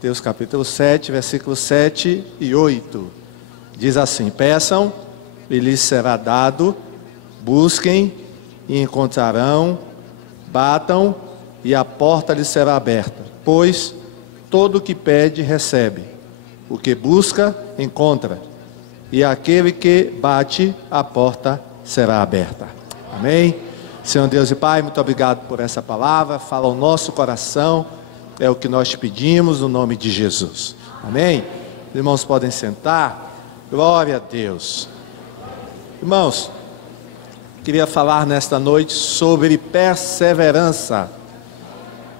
Mateus capítulo 7, versículos 7 e 8. Diz assim: peçam e lhes será dado, busquem e encontrarão, batam e a porta lhes será aberta. Pois todo o que pede, recebe. O que busca, encontra. E aquele que bate, a porta será aberta. Amém? Senhor Deus e Pai, muito obrigado por essa palavra. Fala ao nosso coração. É o que nós te pedimos no nome de Jesus. Amém? Os irmãos podem sentar. Glória a Deus. Irmãos, queria falar nesta noite sobre perseverança.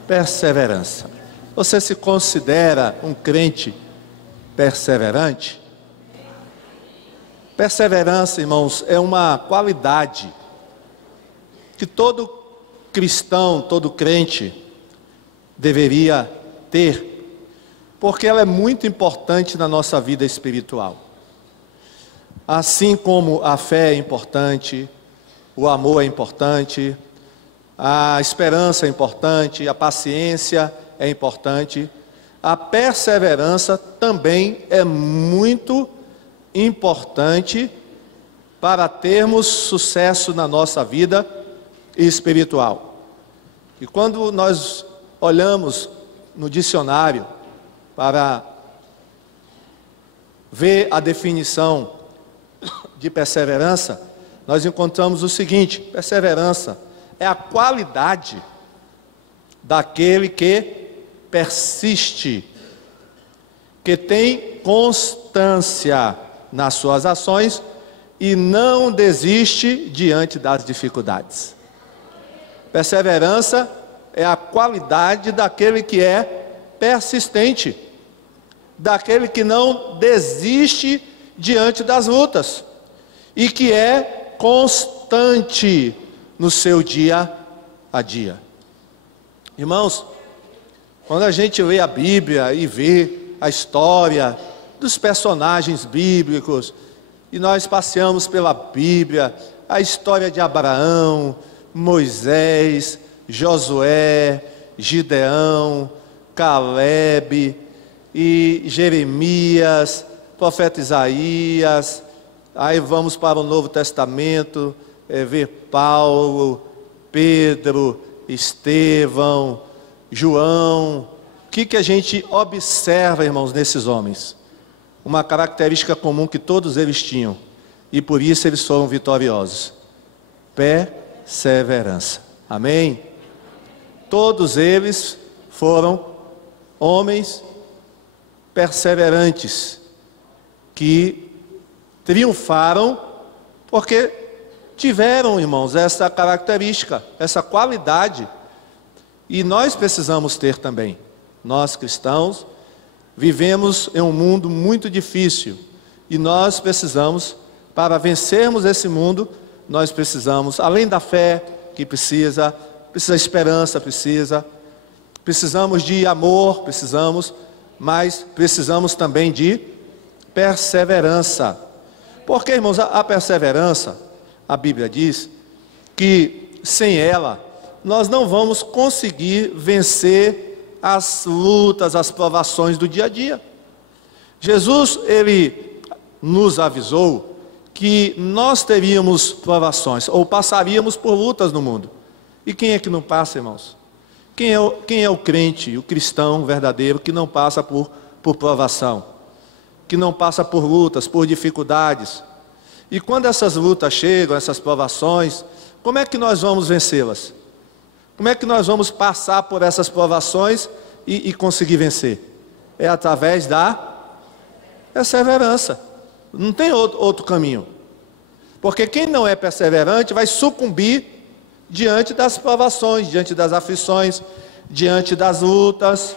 Perseverança. Você se considera um crente perseverante? Perseverança, irmãos, é uma qualidade que todo cristão, todo crente deveria ter, porque ela é muito importante na nossa vida espiritual. Assim como a fé é importante, o amor é importante, a esperança é importante, a paciência é importante, a perseverança também é muito importante para termos sucesso na nossa vida espiritual. E quando nós olhamos no dicionário para ver a definição de perseverança, nós encontramos o seguinte: perseverança é a qualidade daquele que persiste, que tem constância nas suas ações e não desiste diante das dificuldades. Perseverança é a qualidade daquele que é persistente, daquele que não desiste diante das lutas e que é constante no seu dia a dia. Irmãos, quando a gente lê a Bíblia e vê a história dos personagens bíblicos, e nós passeamos pela Bíblia, a história de Abraão, Moisés, Josué, Gideão, Caleb e Jeremias, profeta Isaías. Aí vamos para o Novo Testamento, ver Paulo, Pedro, Estevão, João. O que a gente observa, irmãos, nesses homens? Uma característica comum que todos eles tinham, e por isso eles foram vitoriosos: perseverança. Amém? Todos eles foram homens perseverantes, que triunfaram porque tiveram, irmãos, essa característica, essa qualidade. E nós precisamos ter também. Nós cristãos vivemos em um mundo muito difícil, e nós precisamos, para vencermos esse mundo, nós precisamos, além da fé que precisa esperança, precisamos de amor, mas precisamos também de perseverança. Porque, irmãos, a perseverança, a Bíblia diz que sem ela nós não vamos conseguir vencer as lutas, as provações do dia a dia. Jesus, ele nos avisou que nós teríamos provações, ou passaríamos por lutas no mundo. E quem é que não passa, irmãos? Quem é o crente, o cristão verdadeiro que não passa por provação, que não passa por lutas, por dificuldades? E quando essas lutas chegam, essas provações, como é que nós vamos vencê-las? Como é que nós vamos passar por essas provações e conseguir vencer? É através da perseverança. Não tem outro caminho. Porque quem não é perseverante vai sucumbir diante das provações, diante das aflições, diante das lutas.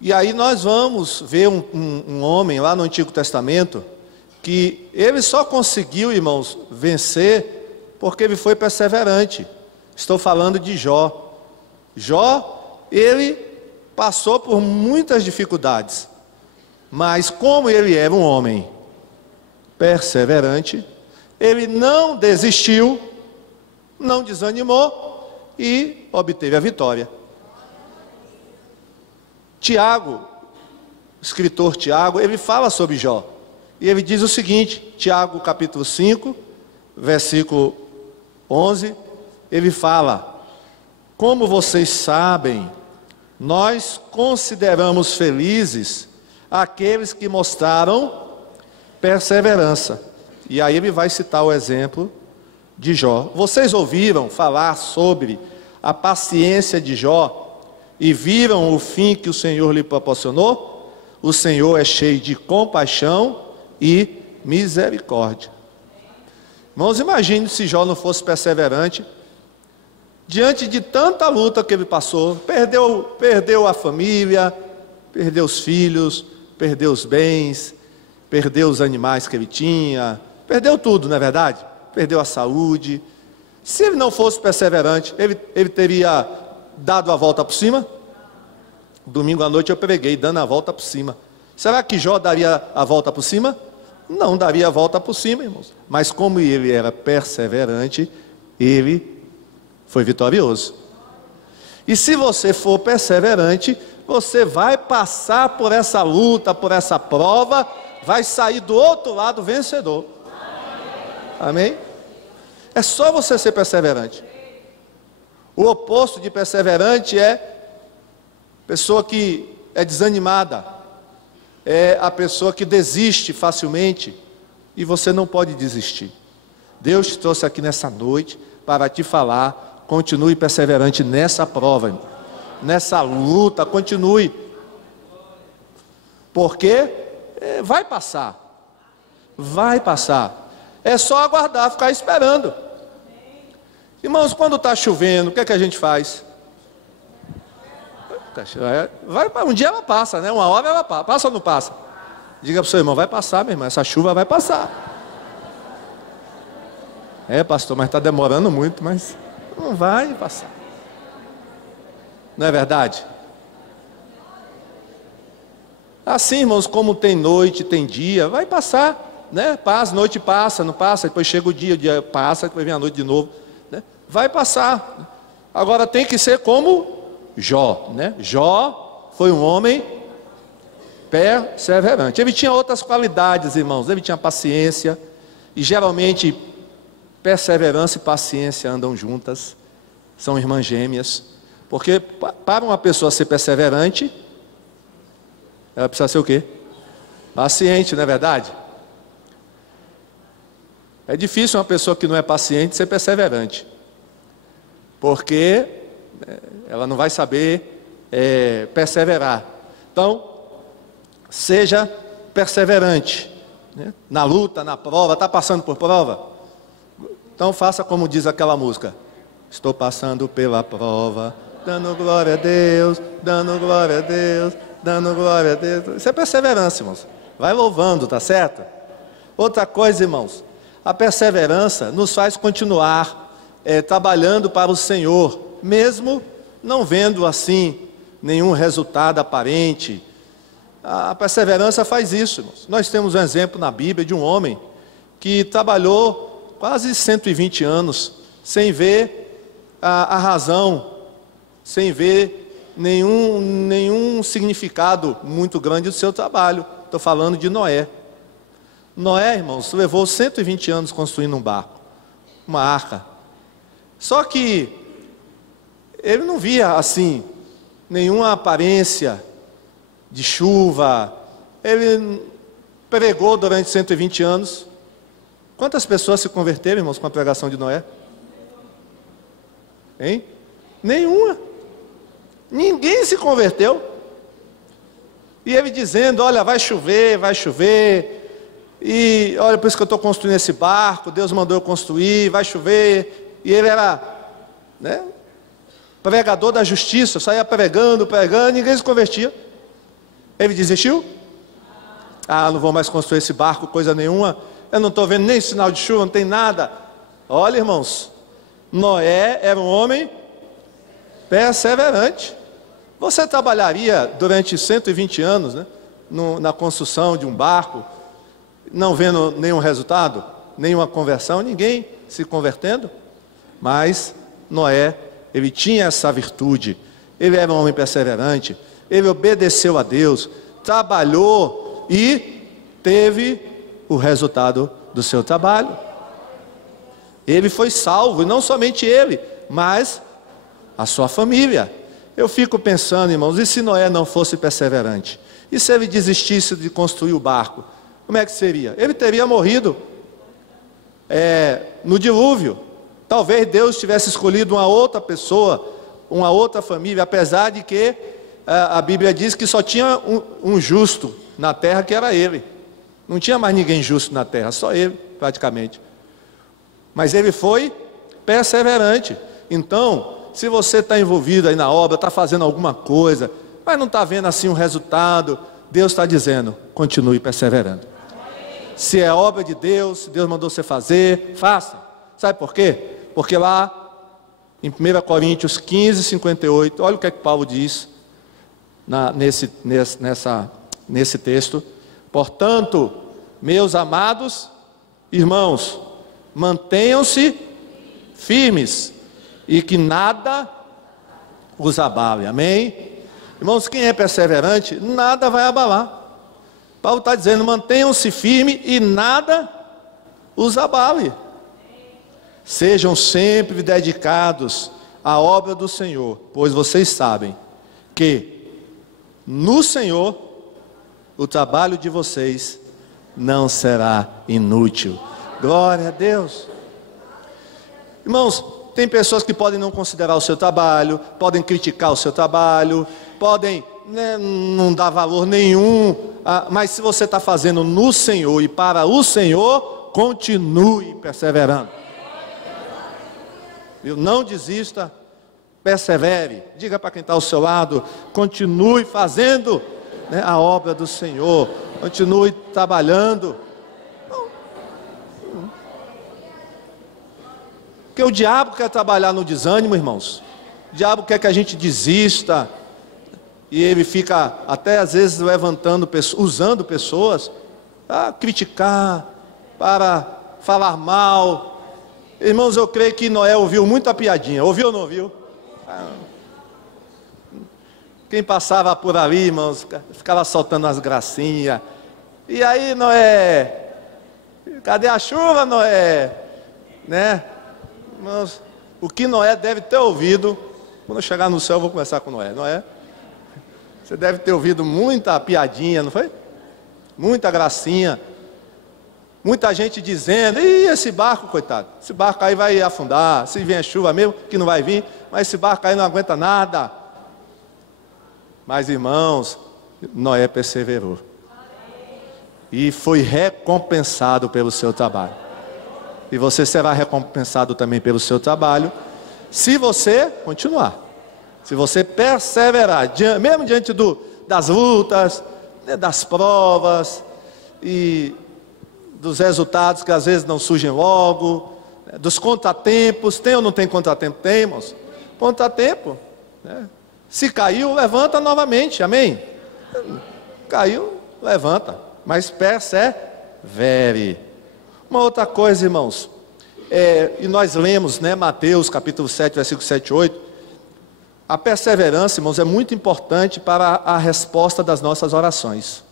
E aí nós vamos ver um homem lá no Antigo Testamento, que ele só conseguiu, irmãos, vencer porque ele foi perseverante. Estou falando de Jó. Jó, ele passou por muitas dificuldades, mas como ele era um homem perseverante, ele não desistiu, não desanimou e obteve a vitória. Tiago, o escritor Tiago, ele fala sobre Jó. E ele diz o seguinte, Tiago capítulo 5, versículo 11, ele fala: como vocês sabem, nós consideramos felizes aqueles que mostraram perseverança. E aí ele vai citar o exemplo de Jó. Vocês ouviram falar sobre a paciência de Jó e viram o fim que o Senhor lhe proporcionou? O Senhor é cheio de compaixão e misericórdia. Irmãos, imagine se Jó não fosse perseverante, diante de tanta luta que ele passou, perdeu a família, perdeu os filhos, perdeu os bens, perdeu os animais que ele tinha, perdeu tudo, não é verdade? Perdeu a saúde. Se ele não fosse perseverante, ele teria dado a volta por cima? Domingo à noite eu preguei, dando a volta por cima. Será que Jó daria a volta por cima? Não daria a volta por cima, irmãos. Mas como ele era perseverante, ele foi vitorioso. E se você for perseverante, você vai passar por essa luta, por essa prova, vai sair do outro lado vencedor. Amém? É só você ser perseverante. O oposto de perseverante é pessoa que é desanimada, é a pessoa que desiste facilmente, e você não pode desistir. Deus te trouxe aqui nessa noite para te falar: continue perseverante nessa prova, irmão. Nessa luta, continue, porque vai passar, é só aguardar, ficar esperando. Irmãos, quando está chovendo, o que é que a gente faz? Um dia ela passa, né? Uma hora ela passa ou não passa? Diga para o seu irmão: vai passar, meu irmão, essa chuva vai passar. Pastor, mas está demorando muito, mas não vai passar. Não é verdade? Assim, irmãos, como tem noite, tem dia, vai passar, né? Passa, noite passa, não passa, depois chega o dia passa, depois vem a noite de novo, né? Vai passar. Agora tem que ser como Jó, né? Jó foi um homem perseverante. Ele tinha outras qualidades, irmãos. Ele tinha paciência, e geralmente perseverança e paciência andam juntas, são irmãs gêmeas. Porque para uma pessoa ser perseverante, ela precisa ser o quê? Paciente, não é verdade? É difícil uma pessoa que não é paciente ser perseverante, porque ela não vai saber perseverar. Então, seja perseverante, né? Na luta, na prova. Está passando por prova? Então faça como diz aquela música: estou passando pela prova, dando glória a Deus, dando glória a Deus, dando glória a Deus. Isso é perseverança, irmãos. Vai louvando, tá certo? Outra coisa, irmãos, a perseverança nos faz continuar trabalhando para o Senhor, mesmo não vendo assim nenhum resultado aparente. A perseverança faz isso, irmãos. Nós temos um exemplo na Bíblia de um homem que trabalhou quase 120 anos sem ver a razão, sem ver nenhum significado muito grande do seu trabalho. Estou falando de Noé. Noé, irmãos, levou 120 anos construindo um barco, uma arca. Só que ele não via assim nenhuma aparência de chuva. Ele pregou durante 120 anos. Quantas pessoas se converteram, irmãos, com a pregação de Noé? Hein? Nenhuma. Ninguém se converteu. E ele dizendo: olha, vai chover, e olha, por isso que eu estou construindo esse barco, Deus mandou eu construir, vai chover. E ele era, né, pregador da justiça, saía pregando, ninguém se convertia. Ele desistiu? Não vou mais construir esse barco, coisa nenhuma, eu não estou vendo nem sinal de chuva, não tem nada. Olha, irmãos, Noé era um homem perseverante. Você trabalharia durante 120 anos, né, na construção de um barco, não vendo nenhum resultado, nenhuma conversão, ninguém se convertendo? Mas Noé, ele tinha essa virtude, ele era um homem perseverante, ele obedeceu a Deus, trabalhou e teve o resultado do seu trabalho. Ele foi salvo, e não somente ele, mas a sua família. Eu fico pensando, irmãos, e se Noé não fosse perseverante? E se ele desistisse de construir o barco? Como é que seria? Ele teria morrido no dilúvio. Talvez Deus tivesse escolhido uma outra pessoa, uma outra família, apesar de que a Bíblia diz que só tinha um justo na terra, que era ele. Não tinha mais ninguém justo na terra, só ele, praticamente. Mas ele foi perseverante. Então, se você está envolvido aí na obra, está fazendo alguma coisa, mas não está vendo assim um resultado, Deus está dizendo, continue perseverando. Se é obra de Deus, se Deus mandou você fazer, faça. Sabe por quê? Porque lá em 1 Coríntios 15, 58, olha o que é que Paulo diz nesse texto. Portanto, meus amados irmãos, mantenham-se firmes e que nada os abale. Amém? Irmãos, quem é perseverante, nada vai abalar. Paulo está dizendo, mantenham-se firmes e nada os abale. Sejam sempre dedicados à obra do Senhor, pois vocês sabem que no Senhor o trabalho de vocês não será inútil. Glória a Deus. Irmãos, tem pessoas que podem não considerar o seu trabalho, podem criticar o seu trabalho, podem não dar valor nenhum, mas se você está fazendo no Senhor e para o Senhor, continue perseverando. Não desista, persevere. Diga para quem está ao seu lado, continue fazendo a obra do Senhor, continue trabalhando. Porque o diabo quer trabalhar no desânimo, irmãos. O diabo quer que a gente desista. E ele fica até às vezes usando pessoas para criticar, para falar mal. Irmãos, eu creio que Noé ouviu muita piadinha. Ouviu ou não ouviu? Quem passava por ali, irmãos, ficava soltando as gracinhas. E aí, Noé, cadê a chuva, Noé? Né? Irmãos, o que Noé deve ter ouvido, quando eu chegar no céu eu vou conversar com Noé. Noé, você deve ter ouvido muita piadinha, não foi? Muita gracinha. Muita gente dizendo, ih, esse barco, coitado, esse barco aí vai afundar, se vier chuva mesmo, que não vai vir, mas esse barco aí não aguenta nada. Mas irmãos, Noé perseverou. E foi recompensado pelo seu trabalho. E você será recompensado também pelo seu trabalho, se você continuar. Se você perseverar, mesmo diante das lutas, das provas e dos resultados que às vezes não surgem logo, dos contratempos. Tem ou não tem contratempo? Tem, irmãos. Contratempo, né? Se caiu, levanta novamente, amém? Caiu, levanta, mas persevere. Uma outra coisa, irmãos, e nós lemos, Mateus capítulo 7, versículo 7 e 8, a perseverança, irmãos, é muito importante para a resposta das nossas orações.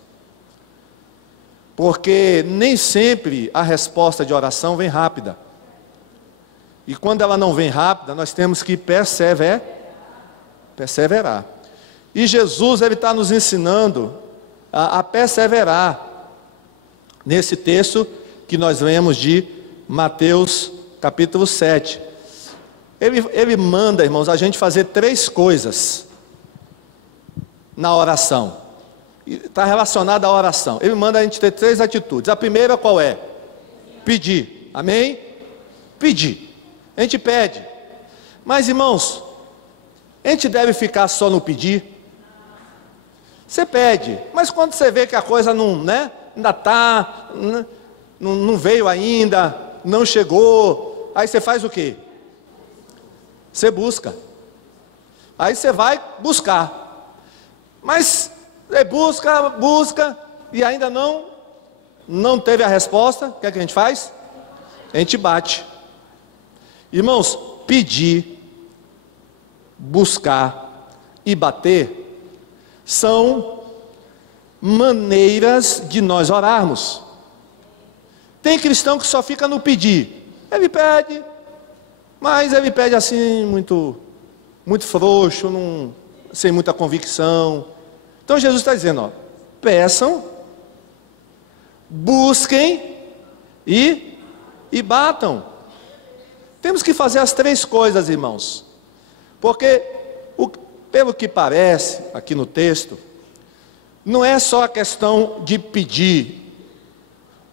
Porque nem sempre a resposta de oração vem rápida. E quando ela não vem rápida, nós temos que perseverar. E Jesus, ele está nos ensinando a perseverar. Nesse texto que nós lemos de Mateus capítulo 7. Ele manda, irmãos, a gente fazer 3 coisas na oração. Está relacionado à oração. Ele manda a gente ter 3 atitudes. A primeira qual é? Pedir. Amém? Pedir. A gente pede. Mas, irmãos, a gente deve ficar só no pedir? Você pede, mas quando você vê que a coisa não, ainda está, não veio ainda, não chegou, aí você faz o quê? Você busca. Aí você vai buscar. Mas você busca, e ainda não teve a resposta. O que é que a gente faz? A gente bate. Irmãos, pedir, buscar e bater são maneiras de nós orarmos. Tem cristão que só fica no pedir. Ele pede, mas ele pede assim, muito frouxo, sem muita convicção. Então Jesus está dizendo, ó, peçam, busquem e batam. Temos que fazer as três coisas, irmãos. Porque, pelo que parece, aqui no texto, não é só a questão de pedir,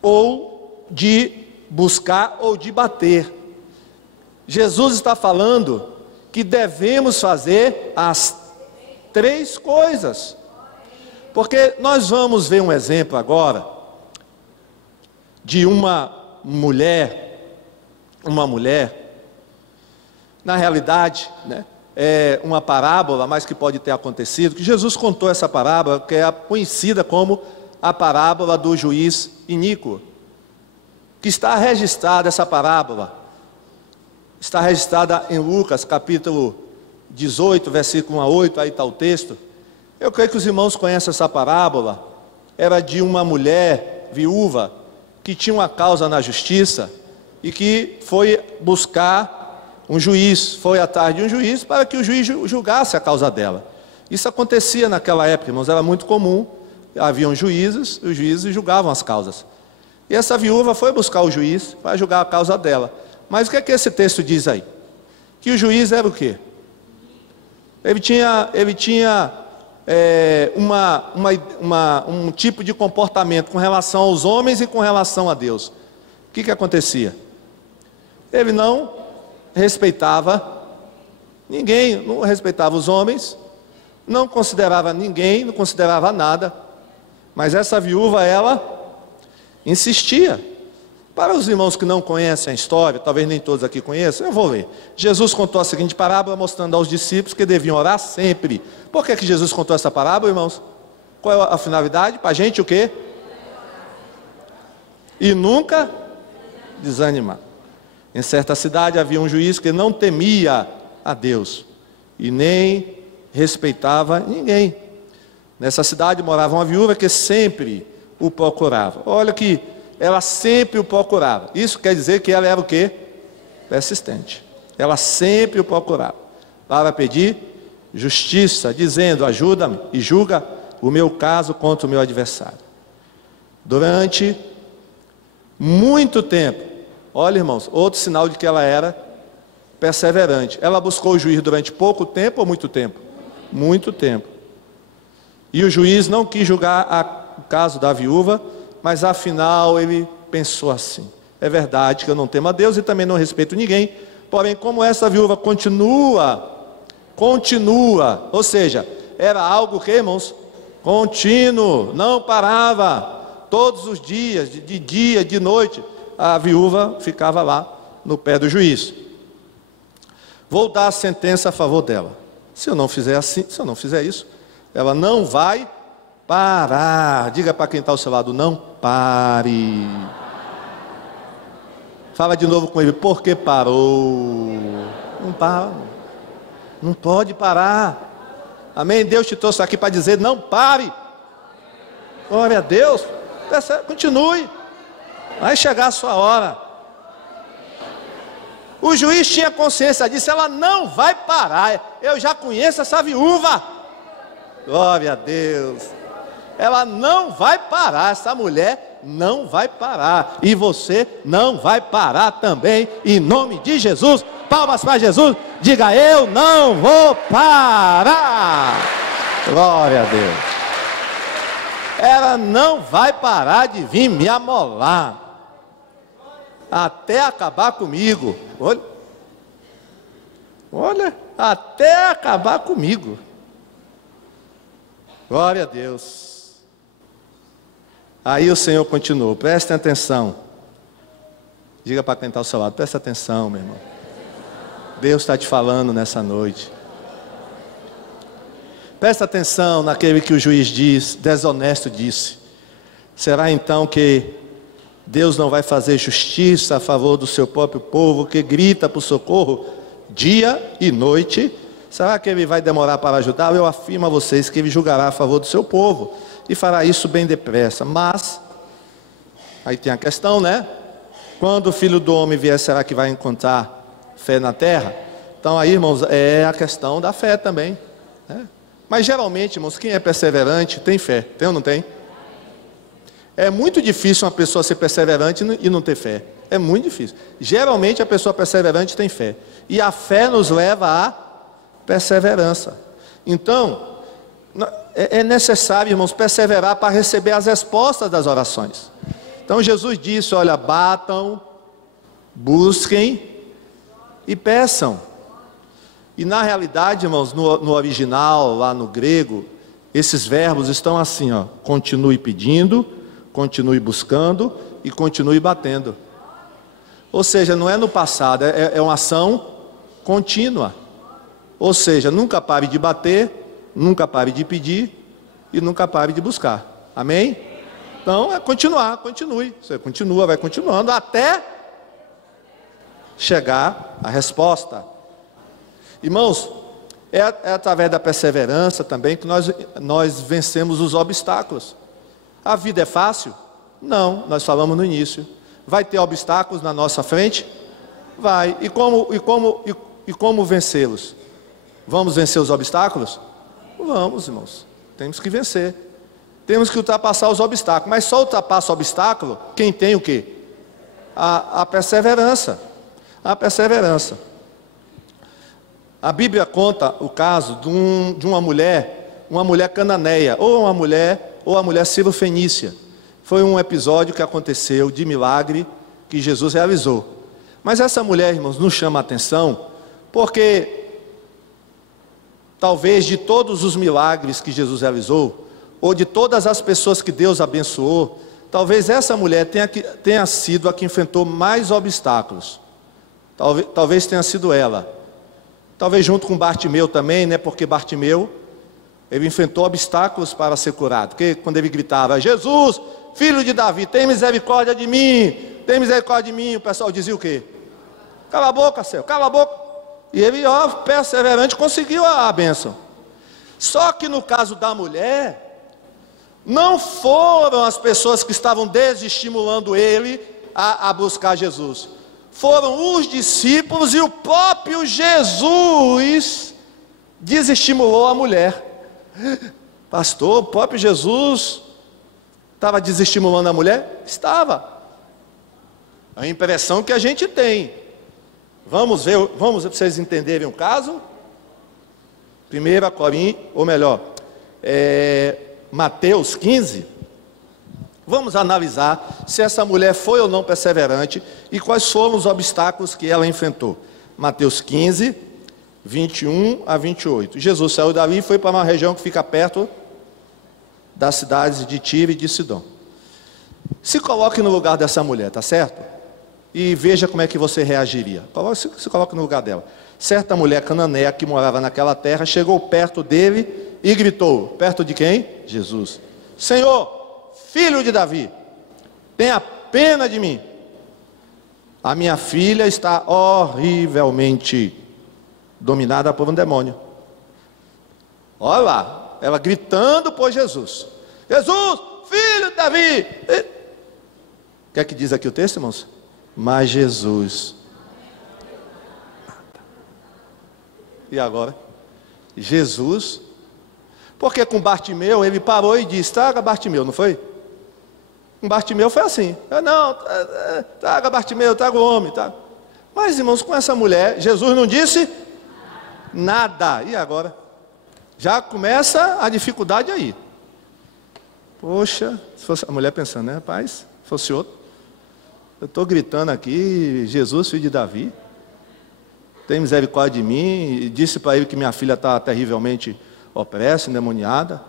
ou de buscar, ou de bater. Jesus está falando que devemos fazer as três coisas. Porque nós vamos ver um exemplo agora, de uma mulher, na realidade, né, é uma parábola, mas que pode ter acontecido, que Jesus contou essa parábola, que é conhecida como a parábola do juiz iníquo, que está registrada, essa parábola, está registrada em Lucas, capítulo 18, versículo 1 a 8, aí está o texto. Eu creio que os irmãos conhecem essa parábola. Era de uma mulher viúva, que tinha uma causa na justiça, e que foi buscar um juiz, foi atrás de um juiz, para que o juiz julgasse a causa dela. Isso acontecia naquela época, irmãos, era muito comum, haviam juízes, os juízes julgavam as causas. E essa viúva foi buscar o juiz para julgar a causa dela. Mas o que é que esse texto diz aí? Que o juiz era o quê? Ele tinha um tipo de comportamento com relação aos homens e com relação a Deus. O que acontecia? Ele não respeitava ninguém, não respeitava os homens, não considerava ninguém, não considerava nada. Mas essa viúva, ela insistia. Para os irmãos que não conhecem a história, talvez nem todos aqui conheçam, eu vou ler. Jesus contou a seguinte parábola, mostrando aos discípulos que deviam orar sempre. Por que Jesus contou essa parábola, irmãos? Qual é a finalidade? Para a gente o quê? E nunca desanimar. Em certa cidade havia um juiz que não temia a Deus e nem respeitava ninguém. Nessa cidade morava uma viúva que sempre o procurava. Olha que ela sempre o procurava. Isso quer dizer que ela era o quê? Persistente. Ela sempre o procurava para pedir justiça, dizendo: ajuda-me e julga o meu caso contra o meu adversário. Durante muito tempo, olha, irmãos, outro sinal de que ela era perseverante. Ela buscou o juiz durante pouco tempo ou muito tempo? Muito tempo. E o juiz não quis julgar o caso da viúva, mas afinal ele pensou assim: é verdade que eu não temo a Deus e também não respeito ninguém, porém como essa viúva continua, ou seja, era algo que, irmãos, contínuo, não parava, todos os dias, de dia, de noite, a viúva ficava lá no pé do juiz. Vou dar a sentença a favor dela. Se eu não fizer assim, se eu não fizer isso, ela não vai parar. Diga para quem está ao seu lado: não pare. Fala de novo com ele: por que parou? Não para, não pode parar. Amém? Deus te trouxe aqui para dizer: não pare. Glória a Deus. Continue, vai chegar a sua hora. O juiz tinha consciência disso, ela não vai parar. Eu já conheço essa viúva. Glória a Deus. Ela não vai parar, essa mulher não vai parar. E você não vai parar também, em nome de Jesus. Palmas para Jesus. Diga: eu não vou parar. Glória a Deus. Ela não vai parar de vir me amolar até acabar comigo. Olha, até acabar comigo. Glória a Deus. Aí o Senhor continuou. Prestem atenção. Diga para quem está ao seu lado: presta atenção, meu irmão. Deus está te falando nessa noite. Presta atenção naquele que o juiz desonesto disse. Será então que Deus não vai fazer justiça a favor do seu próprio povo, que grita por socorro dia e noite? Será que ele vai demorar para ajudar? Eu afirmo a vocês que ele julgará a favor do seu povo e fará isso bem depressa. Mas, aí tem a questão, né? Quando o Filho do Homem vier, será que vai encontrar fé na terra? Então aí, irmãos, é a questão da fé também, né? Mas geralmente, irmãos, quem é perseverante tem fé, tem ou não tem? É muito difícil uma pessoa ser perseverante e não ter fé. É muito difícil. Geralmente a pessoa perseverante tem fé. E a fé nos leva à perseverança. Então, é necessário, irmãos, perseverar para receber as respostas das orações. Então Jesus disse, olha, batam, busquem e peçam. E na realidade, irmãos, no original, lá no grego, esses verbos estão assim, ó, continue pedindo, continue buscando e continue batendo. Ou seja, não é no passado, é uma ação contínua. Ou seja, nunca pare de bater, nunca pare de pedir e nunca pare de buscar. Amém? Então é continuar, continue. Você continua, vai continuando até chegar a resposta. Irmãos, é através da perseverança também que nós vencemos os obstáculos. A vida é fácil? Não, nós falamos no início. Vai ter obstáculos na nossa frente? Vai. E como vencê-los? Vamos vencer os obstáculos? Vamos, irmãos. Temos que vencer. Temos que ultrapassar os obstáculos. Mas só ultrapassa o obstáculo quem tem o quê? A perseverança. A perseverança. A Bíblia conta o caso de uma mulher cananeia, ou a mulher sirofenícia. Foi um episódio que aconteceu de milagre que Jesus realizou. Mas essa mulher, irmãos, nos chama a atenção, porque talvez de todos os milagres que Jesus realizou, ou de todas as pessoas que Deus abençoou, talvez essa mulher tenha sido a que enfrentou mais obstáculos. Talvez tenha sido ela. Talvez junto com Bartimeu também, né? Porque Bartimeu, ele enfrentou obstáculos para ser curado. Porque quando ele gritava, Jesus, filho de Davi, tem misericórdia de mim, tem misericórdia de mim, o pessoal dizia o quê? Cala a boca, céu, cala a boca. E ele, ó, perseverante, conseguiu a bênção. Só que no caso da mulher, não foram as pessoas que estavam desestimulando ele a buscar Jesus. Foram os discípulos e o próprio Jesus desestimulou a mulher. Pastor, o próprio Jesus estava desestimulando a mulher? Estava. A impressão que a gente tem. Vamos ver para vocês entenderem o caso. 1 Coríntios, ou melhor, Mateus 15. Vamos analisar se essa mulher foi ou não perseverante e quais foram os obstáculos que ela enfrentou. Mateus 15, 21 a 28. Jesus saiu dali e foi para uma região que fica perto das cidades de Tiro e de Sidom. Se coloque no lugar dessa mulher, tá certo? E veja como é que você reagiria. Se coloque no lugar dela. Certa mulher cananeia que morava naquela terra chegou perto dele e gritou. Perto de quem? Jesus. Senhor, filho de Davi, tenha pena de mim. A minha filha está horrivelmente dominada por um demônio. Olha lá, ela gritando por Jesus. Jesus, filho de Davi. O que é que diz aqui o texto, irmãos? Mas Jesus. E agora? Jesus. Porque com Bartimeu ele parou e disse, traga Bartimeu, não foi? Com Bartimeu foi assim, não, traga Bartimeu, traga o homem, tá? Mas irmãos, com essa mulher, Jesus não disse nada. E agora? Já começa a dificuldade aí. Poxa, se fosse a mulher pensando, né, rapaz, se fosse outro, eu estou gritando aqui, Jesus, filho de Davi, tem misericórdia de mim, e disse para ele que minha filha está terrivelmente opressa, endemoniada,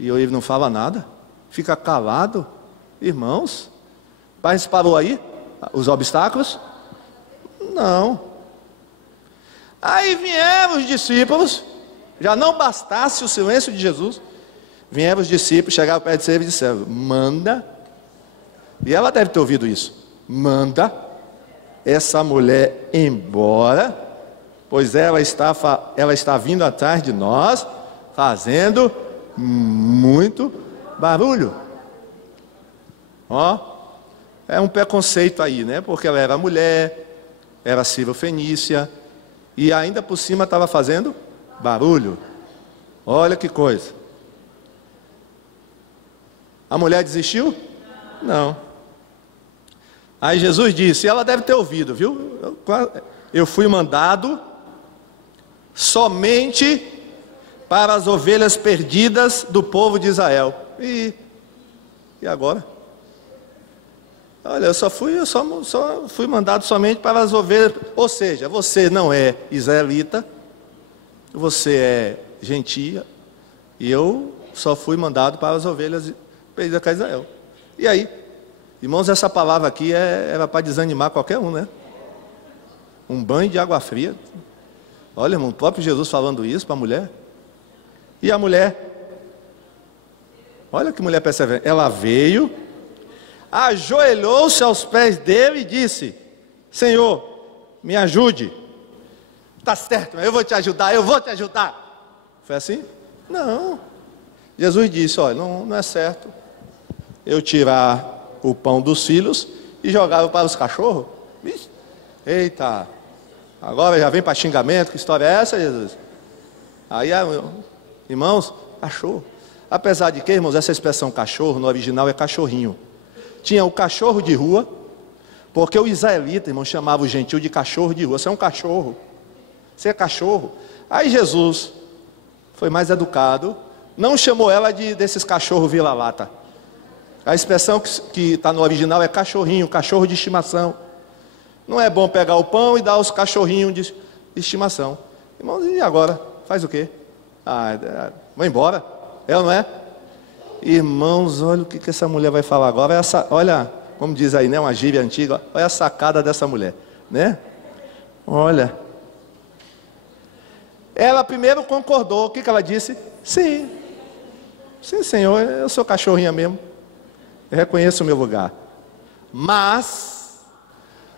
e ele não fala nada, fica calado. Irmãos, mas parou aí os obstáculos? Não. Aí vieram os discípulos, já não bastasse o silêncio de Jesus, vieram os discípulos, chegaram perto de ele e disseram, manda, e ela deve ter ouvido isso, manda essa mulher embora pois ela está vindo atrás de nós, fazendo muito barulho. Ó, é um preconceito aí, né? Porque ela era mulher, era sírio-fenícia, e ainda por cima estava fazendo barulho. Olha que coisa. A mulher desistiu? Não. Aí Jesus disse, ela deve ter ouvido, viu? Eu fui mandado somente para as ovelhas perdidas do povo de Israel. E agora? Olha, eu só fui mandado somente para as ovelhas. Ou seja, você não é israelita, você é gentia, e eu só fui mandado para as ovelhas perdidas de Israel. E aí, irmãos, essa palavra aqui era para desanimar qualquer um, né? Um banho de água fria. Olha, irmão, o próprio Jesus falando isso para a mulher. E a mulher, olha que mulher perseverante, ela veio, ajoelhou-se aos pés dele e disse, Senhor, me ajude. Está certo, eu vou te ajudar, eu vou te ajudar. Foi assim? Não. Jesus disse, olha, não é certo eu tirar o pão dos filhos e jogar para os cachorros. Vixe, eita, agora já vem para xingamento, que história é essa, Jesus? Aí, irmãos, cachorro. Apesar de que, irmãos, essa expressão cachorro, no original é cachorrinho. Tinha o cachorro de rua, porque o israelita, irmão, chamava o gentil de cachorro de rua. Você é um cachorro, você é cachorro. Aí Jesus foi mais educado, não chamou ela desses cachorros vira-lata. A expressão que está no original é cachorrinho, cachorro de estimação. Não é bom pegar o pão e dar aos cachorrinhos de estimação. Irmãos, e agora? Faz o quê? Vai embora? É ou não é? Irmãos, olha o que essa mulher vai falar agora. Olha, como diz aí, né? Uma gíria antiga. Olha a sacada dessa mulher, né? Olha. Ela primeiro concordou. O que ela disse? Sim. Sim, Senhor, eu sou cachorrinha mesmo. Eu reconheço o meu lugar. Mas,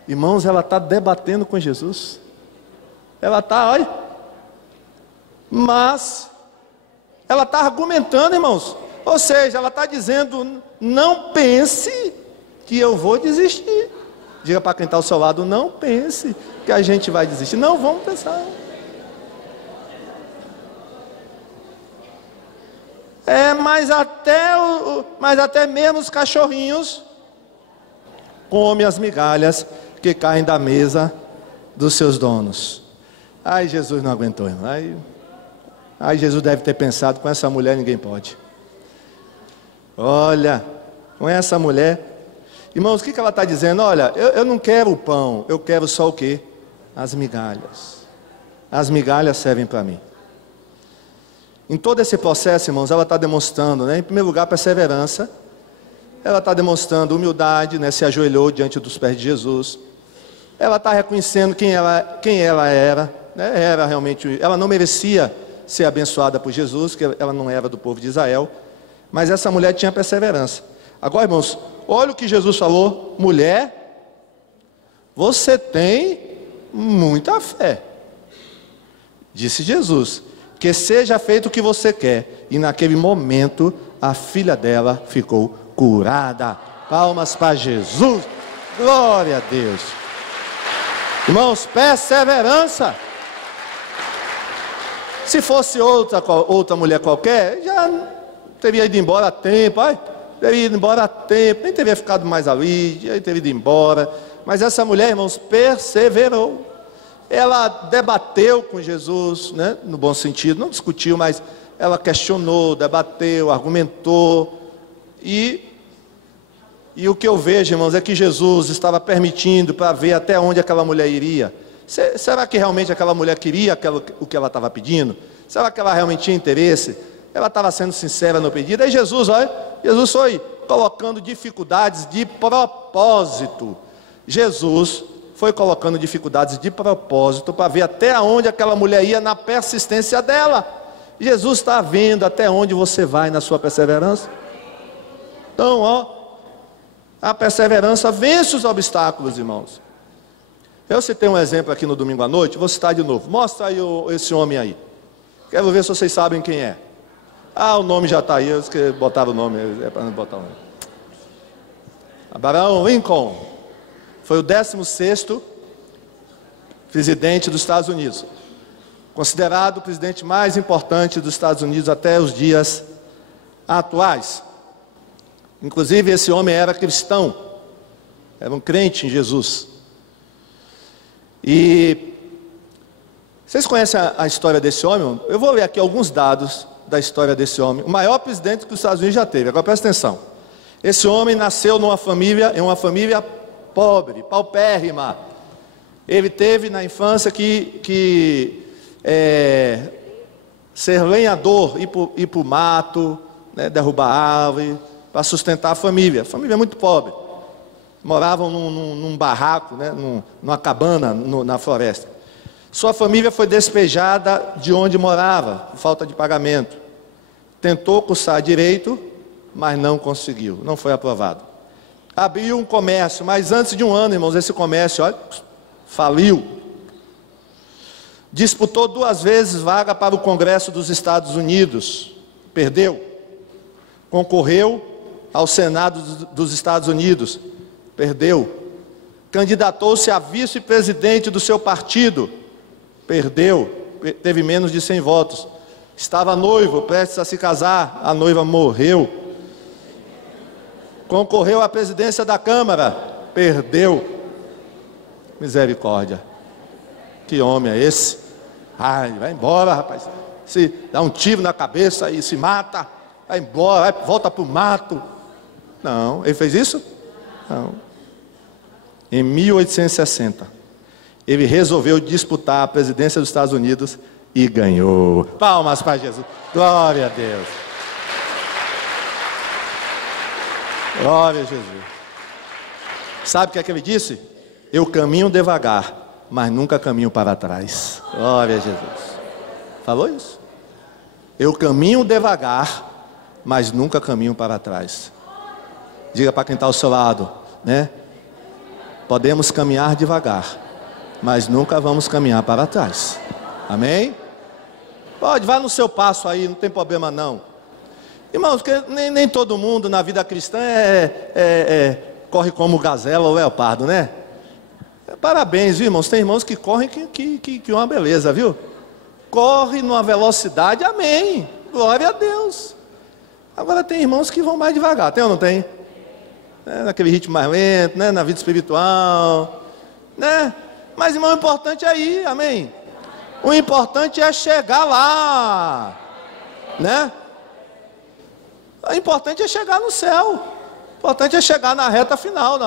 irmãos, ela está debatendo com Jesus. Ela está, olha. Mas, ela está argumentando, irmãos. Ou seja, ela está dizendo, não pense que eu vou desistir. Diga para quem está ao seu lado, não pense que a gente vai desistir. Não, vamos pensar. Mas até mesmo os cachorrinhos comem as migalhas que caem da mesa dos seus donos. Ai, Jesus não aguentou, irmão. Ai, Jesus deve ter pensado, com essa mulher ninguém pode. Olha, com essa mulher. Irmãos, o que ela está dizendo? Olha, eu não quero o pão, eu quero só o quê? As migalhas. As migalhas servem para mim. Em todo esse processo, irmãos, ela está demonstrando, né, em primeiro lugar, perseverança. Ela está demonstrando humildade, né, se ajoelhou diante dos pés de Jesus. Ela está reconhecendo quem ela era, né, era realmente, ela não merecia ser abençoada por Jesus, que ela não era do povo de Israel, mas essa mulher tinha perseverança. Agora, irmãos, olha o que Jesus falou: mulher, você tem muita fé. Disse Jesus, que seja feito o que você quer. E naquele momento, a filha dela ficou curada. Palmas para Jesus. Glória a Deus. Irmãos, perseverança. Se fosse outra mulher qualquer, já teria ido embora há tempo. Teria ido embora há tempo. Nem teria ficado mais ali, já teria ido embora. Mas essa mulher, irmãos, perseverou. Ela debateu com Jesus, né, no bom sentido, não discutiu, mas ela questionou, debateu, argumentou. E o que eu vejo, irmãos, é que Jesus estava permitindo para ver até onde aquela mulher iria. Será que realmente aquela mulher queria o que ela estava pedindo? Será que ela realmente tinha interesse? Ela estava sendo sincera no pedido? Aí Jesus foi colocando dificuldades de propósito. Jesus foi colocando dificuldades de propósito para ver até onde aquela mulher ia na persistência dela. Jesus está vendo até onde você vai na sua perseverança. Então, a perseverança vence os obstáculos, irmãos. Eu citei um exemplo aqui no domingo à noite, vou citar de novo. Mostra aí esse homem aí. Quero ver se vocês sabem quem é. Ah, o nome já está aí, eu esqueci de botar o nome, é para não botar o nome. Abraham Lincoln foi o 16º presidente dos Estados Unidos. Considerado o presidente mais importante dos Estados Unidos até os dias atuais. Inclusive, esse homem era cristão, era um crente em Jesus. E vocês conhecem a história desse homem? Eu vou ler aqui alguns dados da história desse homem. O maior presidente que os Estados Unidos já teve. Agora presta atenção. Esse homem nasceu em uma família pobre, paupérrima. Ele teve na infância ser lenhador, ir para o mato, né, derrubar árvore, para sustentar a família. Família muito pobre. Moravam num barraco, né, numa cabana na floresta. Sua família foi despejada de onde morava, por falta de pagamento. Tentou cursar direito, mas não conseguiu, não foi aprovado. Abriu um comércio, mas antes de um ano, irmãos, esse comércio, olha, faliu. Disputou 2 vezes vaga para o Congresso dos Estados Unidos, perdeu. Concorreu ao Senado dos Estados Unidos, perdeu. Candidatou-se a vice-presidente do seu partido, perdeu, teve menos de 100 votos. Estava noivo, prestes a se casar, a noiva morreu. Concorreu à presidência da Câmara, perdeu. Misericórdia. Que homem é esse? Ai, vai embora, rapaz. Se dá um tiro na cabeça e se mata, vai embora, volta para o mato. Não, ele fez isso? Não. Em 1860, ele resolveu disputar a presidência dos Estados Unidos e ganhou. Palmas para Jesus. Glória a Deus. Glória a Jesus. Sabe o que ele disse? Eu caminho devagar, mas nunca caminho para trás. Glória a Jesus. Falou isso? Eu caminho devagar, mas nunca caminho para trás. Diga para quem está ao seu lado, né? Podemos caminhar devagar, mas nunca vamos caminhar para trás. Amém? Pode, vá no seu passo aí, não tem problema não. Irmãos, porque nem todo mundo na vida cristã corre como gazela ou leopardo, né? Parabéns, viu, irmãos? Tem irmãos que correm que é uma beleza, viu? Corre numa velocidade, amém. Glória a Deus. Agora tem irmãos que vão mais devagar, tem ou não tem? Naquele ritmo mais lento, né? Na vida espiritual, né? Mas, irmão, o importante é ir, amém? O importante é chegar lá, né? O importante é chegar no céu. O importante é chegar na reta final,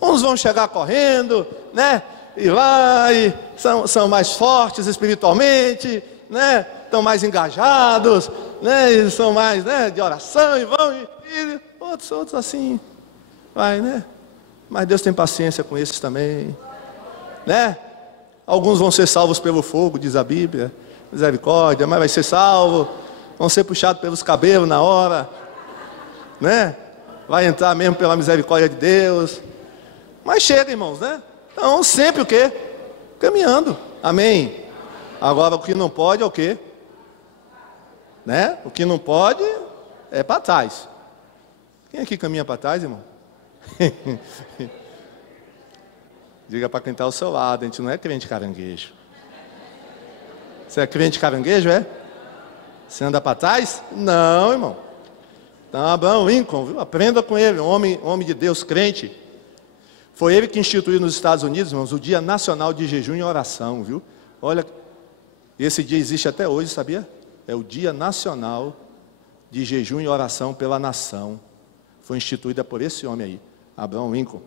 Uns vão chegar correndo, né? E lá, e são mais fortes espiritualmente, né? Estão mais engajados, né? E são mais, né, de oração e vão e outros assim, vai, né? Mas Deus tem paciência com esses também, né? Alguns vão ser salvos pelo fogo, diz a Bíblia, misericórdia, mas vai ser salvo, vão ser puxados pelos cabelos na hora, né? Vai entrar mesmo pela misericórdia de Deus. Mas chega, irmãos, né? Então sempre o quê? Caminhando, amém? Agora o que não pode é o quê? Né? O que não pode é para trás. Quem aqui caminha para trás, irmão? Diga para quem está ao seu lado, a gente não é crente caranguejo. Você é crente caranguejo, é? Você anda para trás? Não, irmão. Então Abraham Lincoln, viu? Aprenda com ele, homem de Deus, crente. Foi ele que instituiu nos Estados Unidos, irmãos, o Dia Nacional de Jejum e Oração, viu? Olha, esse dia existe até hoje, sabia? É o Dia Nacional de Jejum e Oração pela nação. Foi instituída por esse homem aí, Abraham Lincoln,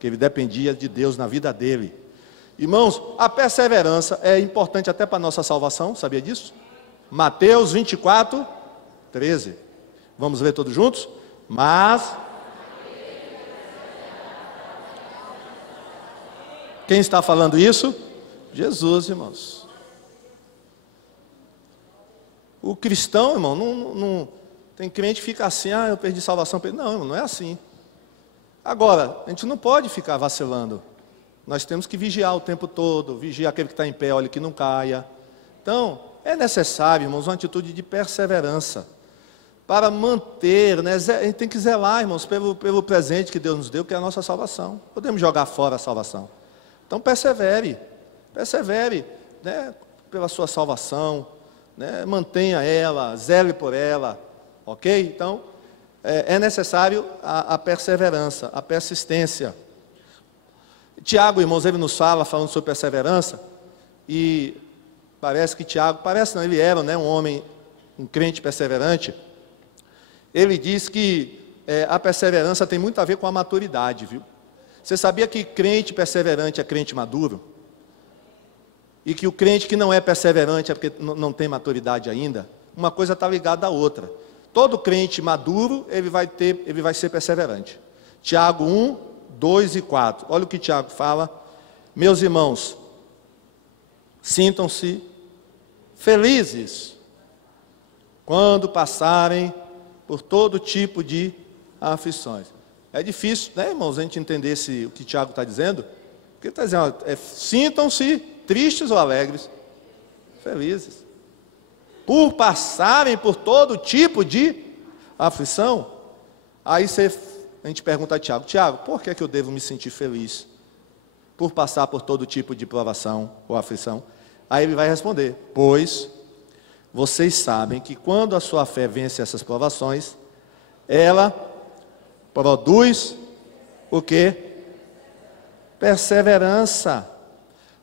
que ele dependia de Deus na vida dele. Irmãos, a perseverança é importante até para a nossa salvação, sabia disso? Mateus 24, 13. Vamos ler todos juntos? Mas... quem está falando isso? Jesus, irmãos. O cristão, irmão, não tem crente que fica assim, eu perdi salvação. Não, irmão, não é assim. Agora, a gente não pode ficar vacilando. Nós temos que vigiar o tempo todo, vigiar aquele que está em pé, olha que não caia. Então, é necessário, irmãos, uma atitude de perseverança, para manter, né? A gente tem que zelar, irmãos, pelo presente que Deus nos deu, que é a nossa salvação. Podemos jogar fora a salvação. Então persevere, né? Pela sua salvação, né? Mantenha ela, zele por ela, ok? Então, é necessário a perseverança, a persistência. Tiago, irmãos, ele nos fala, falando sobre perseverança, e parece que Tiago, parece não, ele era, né, um homem, um crente perseverante. Ele diz que a perseverança tem muito a ver com a maturidade, viu? Você sabia que crente perseverante é crente maduro? E que o crente que não é perseverante é porque não tem maturidade ainda? Uma coisa está ligada à outra. Todo crente maduro, ele vai ser perseverante. Tiago 1, 2 e 4. Olha o que Tiago fala. Meus irmãos, sintam-se felizes quando passarem por todo tipo de aflições. É difícil, né, irmãos, a gente entender o que Tiago está dizendo. Porque ele está dizendo, sintam-se tristes ou alegres, felizes, por passarem por todo tipo de aflição. Aí a gente pergunta a Tiago, por que eu devo me sentir feliz por passar por todo tipo de provação ou aflição? Aí ele vai responder, pois vocês sabem que quando a sua fé vence essas provações, ela produz o quê? Perseverança.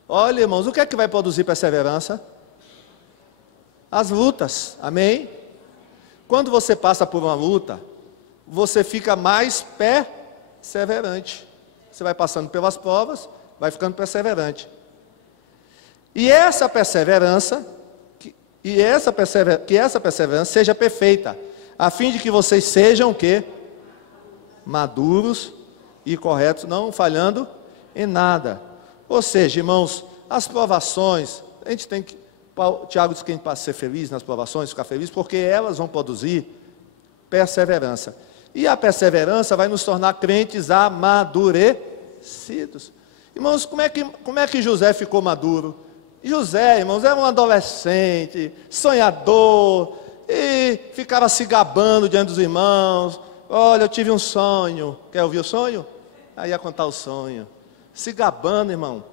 Olha, irmãos, o que é que vai produzir perseverança? As lutas, amém? Quando você passa por uma luta, você fica mais perseverante. Você vai passando pelas provas, vai ficando perseverante. E essa perseverança, que essa perseverança seja perfeita, a fim de que vocês sejam o quê? Maduros e corretos, não falhando em nada. Ou seja, irmãos, as provações, a gente tem que, Tiago diz que a gente pode ser feliz nas provações, ficar feliz, porque elas vão produzir perseverança. E a perseverança vai nos tornar crentes amadurecidos. Irmãos, como é que José ficou maduro? José, irmãos, era um adolescente, sonhador, e ficava se gabando diante dos irmãos. Olha, eu tive um sonho. Quer ouvir o sonho? Aí ia contar o sonho. Se gabando, irmão.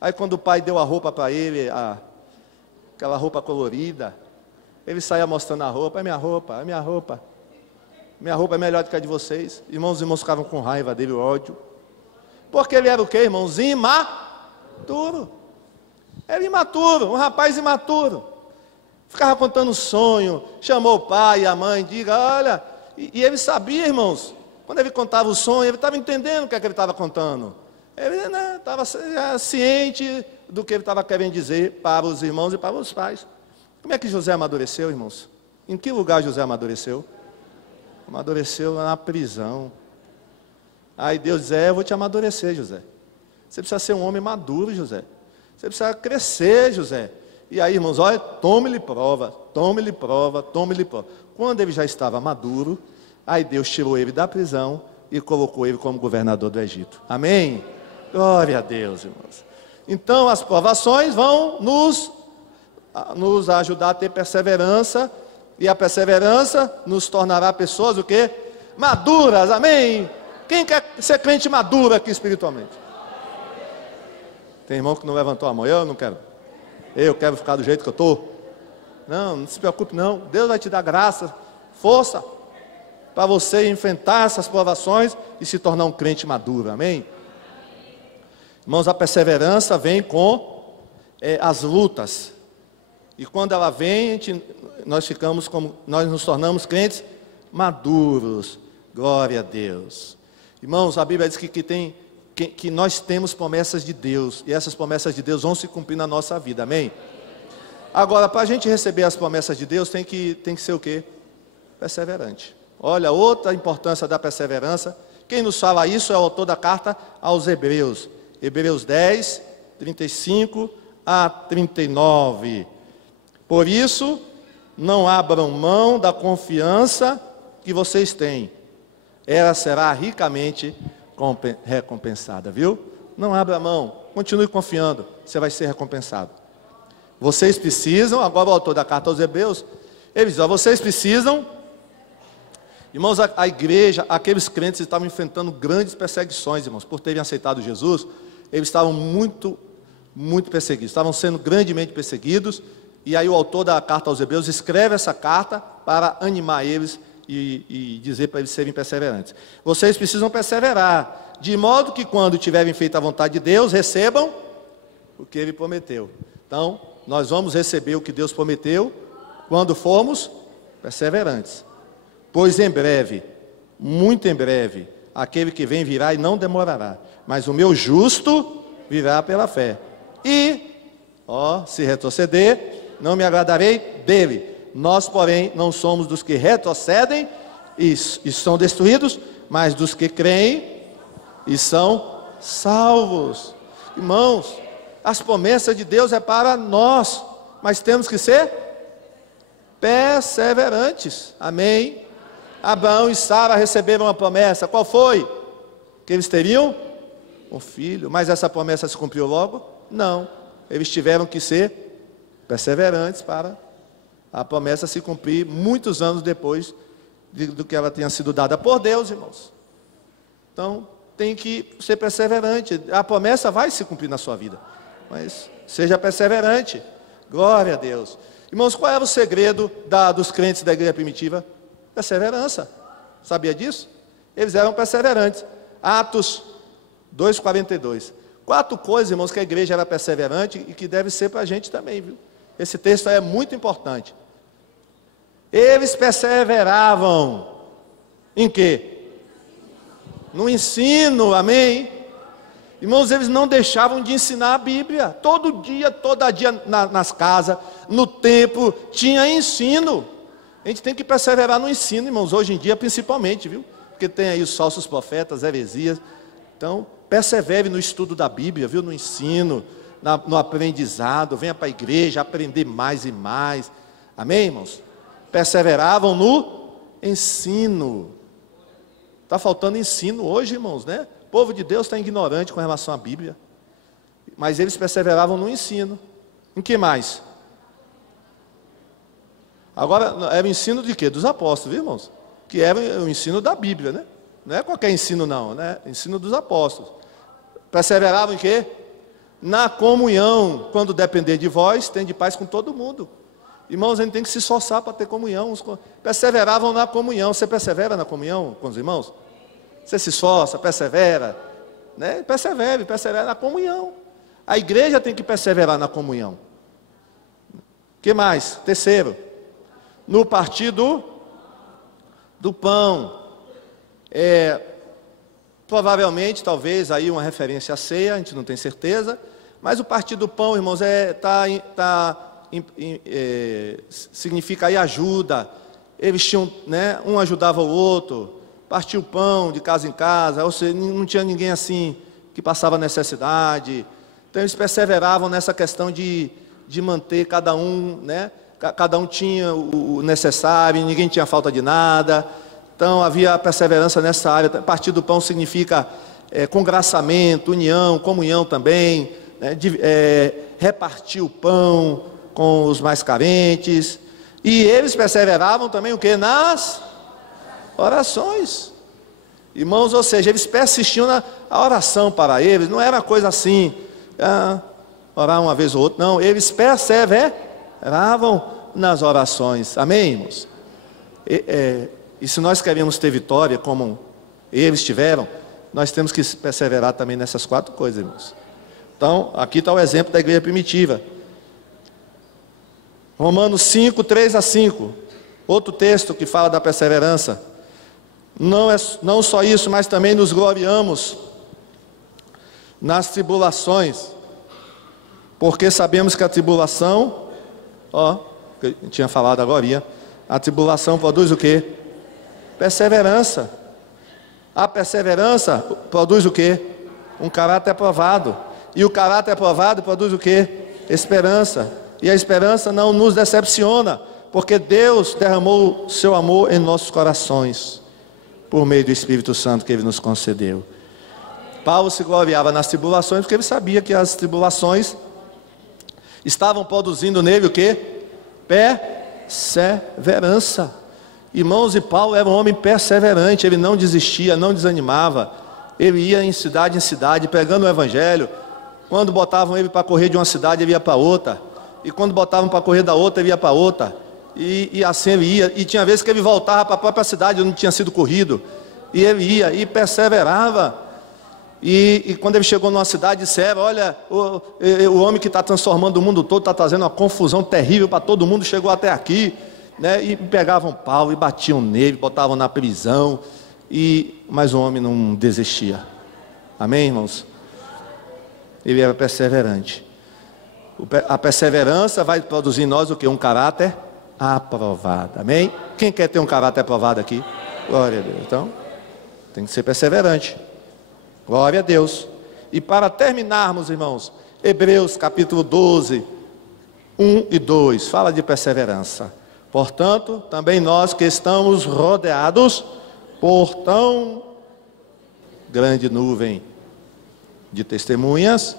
Aí quando o pai deu a roupa para ele, aquela roupa colorida, ele saía mostrando a roupa, é minha roupa, é minha roupa. Minha roupa é melhor do que a de vocês. Os irmãos ficavam com raiva dele, ódio. Porque ele era o quê, irmãos? Imaturo. Era imaturo, um rapaz imaturo. Ficava contando sonho, chamou o pai e a mãe, diga, olha, e ele sabia, irmãos, quando ele contava o sonho, ele estava entendendo o que é que ele estava contando. Ele estava ciente do que ele estava querendo dizer para os irmãos e para os pais. Como é que José amadureceu, irmãos? Em que lugar José amadureceu? Amadureceu na prisão. Aí Deus diz, eu vou te amadurecer, José. Você precisa ser um homem maduro, José. Você precisa crescer, José. E aí, irmãos, olha, tome-lhe prova, tome-lhe prova, tome-lhe prova. Quando ele já estava maduro, aí Deus tirou ele da prisão e colocou ele como governador do Egito. Amém? Glória a Deus, irmãos. Então, as provações vão nos ajudar a ter perseverança, e a perseverança nos tornará pessoas o quê? Maduras, amém? Quem quer ser crente maduro aqui espiritualmente? Tem irmão que não levantou a mão, eu não quero. Eu quero ficar do jeito que eu estou. Não se preocupe não, Deus vai te dar graça, força, para você enfrentar essas provações e se tornar um crente maduro, amém? Irmãos, a perseverança vem com as lutas, e quando ela vem, nós nos tornamos crentes maduros, glória a Deus. Irmãos, a Bíblia diz que nós temos promessas de Deus, e essas promessas de Deus vão se cumprir na nossa vida, amém? Agora, para a gente receber as promessas de Deus, tem que ser o quê? Perseverante. Olha, outra importância da perseverança, quem nos fala isso é o autor da carta aos Hebreus, Hebreus 10, 35 a 39. Por isso, não abram mão da confiança que vocês têm, ela será ricamente recompensada, viu? não abra mão, continue confiando, você vai ser recompensado. Vocês precisam, agora o autor da carta aos Hebreus, ele diz, vocês precisam, irmãos, a igreja, aqueles crentes estavam enfrentando grandes perseguições, irmãos, por terem aceitado Jesus, eles estavam muito perseguidos, estavam sendo grandemente perseguidos, e aí o autor da carta aos Hebreus escreve essa carta para animar eles e dizer para eles serem perseverantes. Vocês precisam perseverar, de modo que quando tiverem feito a vontade de Deus, recebam o que Ele prometeu. Então, nós vamos receber o que Deus prometeu, quando formos perseverantes. Pois em breve, muito em breve, aquele que vem virá e não demorará, mas o meu justo virá pela fé. E, se retroceder, não me agradarei dele. Nós, porém, não somos dos que retrocedem e são destruídos, mas dos que creem e são salvos. Irmãos, as promessas de Deus é para nós, mas temos que ser perseverantes. Amém? Abraão e Sara receberam uma promessa. Qual foi? Que eles teriam um filho. Mas essa promessa se cumpriu logo? Não. Eles tiveram que ser perseverantes para a promessa se cumprir muitos anos depois do que ela tenha sido dada por Deus, irmãos. Então, tem que ser perseverante. A promessa vai se cumprir na sua vida, mas seja perseverante. Glória a Deus. Irmãos, qual era o segredo dos crentes da igreja primitiva? Perseverança. Sabia disso? Eles eram perseverantes. Atos 2:42. 4 coisas, irmãos, que a igreja era perseverante e que deve ser para a gente também, viu? Esse texto é muito importante. Eles perseveravam em quê? No ensino, amém? Irmãos, eles não deixavam de ensinar a Bíblia. Todo dia nas casas, no templo, tinha ensino. A gente tem que perseverar no ensino, irmãos, hoje em dia principalmente, viu? Porque tem aí os falsos profetas, heresias. Então, persevere no estudo da Bíblia, viu? No ensino, no aprendizado, venha para a igreja aprender mais e mais. Amém, irmãos? Perseveravam no ensino. Está faltando ensino hoje, irmãos, né? O povo de Deus está ignorante com relação à Bíblia. Mas eles perseveravam no ensino. Em que mais? Agora, era o ensino de quê? Dos apóstolos, viu, irmãos? Que era o ensino da Bíblia, né? Não é qualquer ensino não, né? Ensino dos apóstolos. Perseveravam em quê? Na comunhão. Quando depender de vós, tende paz com todo mundo. Irmãos, a gente tem que se esforçar para ter comunhão. Perseveravam na comunhão. Você persevera na comunhão com os irmãos? Você se esforça, persevera, né? Persevera na comunhão. A igreja tem que perseverar na comunhão. O que mais? Terceiro, no partir do pão. Provavelmente, talvez, aí uma referência à ceia, a gente não tem certeza, mas o partir do pão, irmãos, significa aí ajuda. Eles tinham, né, um ajudava o outro, partia o pão de casa em casa, ou seja, não tinha ninguém assim que passava necessidade. Então eles perseveravam nessa questão de manter cada um, né? Cada um tinha o necessário, ninguém tinha falta de nada. Então havia perseverança nessa área. Partir do pão significa congraçamento, união, comunhão também, né? Repartir o pão com os mais carentes. E eles perseveravam também o quê? Nas orações. Irmãos, ou seja, eles persistiam na oração para eles. Não era coisa assim, orar uma vez ou outra. Não, eles perseveravam nas orações. Amém, irmãos? E se nós queremos ter vitória, como eles tiveram, nós temos que perseverar também nessas 4 coisas, irmãos. Então, aqui está o exemplo da igreja primitiva. Romanos 5, 3-5. Outro texto que fala da perseverança. Não só isso, mas também nos gloriamos nas tribulações, porque sabemos que a tribulação, que eu tinha falado agora, a tribulação produz o quê? Perseverança. A perseverança produz o quê? Um caráter aprovado. E o caráter aprovado produz o quê? Esperança. E a esperança não nos decepciona, porque Deus derramou seu amor em nossos corações, por meio do Espírito Santo que Ele nos concedeu. Paulo se gloriava nas tribulações, porque ele sabia que as tribulações estavam produzindo nele o quê? Perseverança. Irmãos, e Paulo era um homem perseverante, ele não desistia, não desanimava. Ele ia em cidade pregando o evangelho. Quando botavam ele para correr de uma cidade, ele ia para outra. E quando botavam para correr da outra, ele ia para outra. E assim ele ia. E tinha vezes que ele voltava para a própria cidade, onde não tinha sido corrido. E ele ia e perseverava. E quando ele chegou numa cidade, disseram: olha, o homem que está transformando o mundo todo, está trazendo uma confusão terrível para todo mundo, chegou até aqui, né? E pegavam Paulo e batiam nele, botavam na prisão. Mas o homem não desistia. Amém, irmãos? Ele era perseverante. A perseverança vai produzir em nós o quê? Um caráter aprovado. Amém? Quem quer ter um caráter aprovado aqui? Glória a Deus. Então, tem que ser perseverante. Glória a Deus. E para terminarmos, irmãos, Hebreus capítulo 12, 1 e 2, fala de perseverança. Portanto, também nós que estamos rodeados por tão grande nuvem de testemunhas,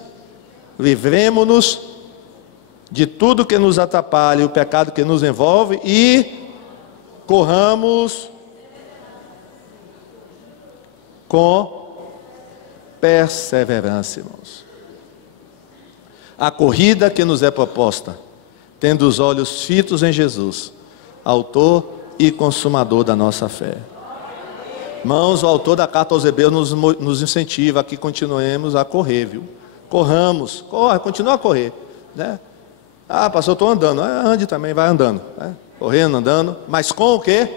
livremo-nos de tudo que nos atrapalha, o pecado que nos envolve, e corramos com perseverança, irmãos, a corrida que nos é proposta, tendo os olhos fitos em Jesus, autor e consumador da nossa fé. Irmãos, o autor da carta aos Hebreus nos incentiva a que continuemos a correr, viu? Corramos, continua a correr, né? Ah, pastor, eu estou andando. Ande também, vai andando, né? Correndo, andando, mas com o quê?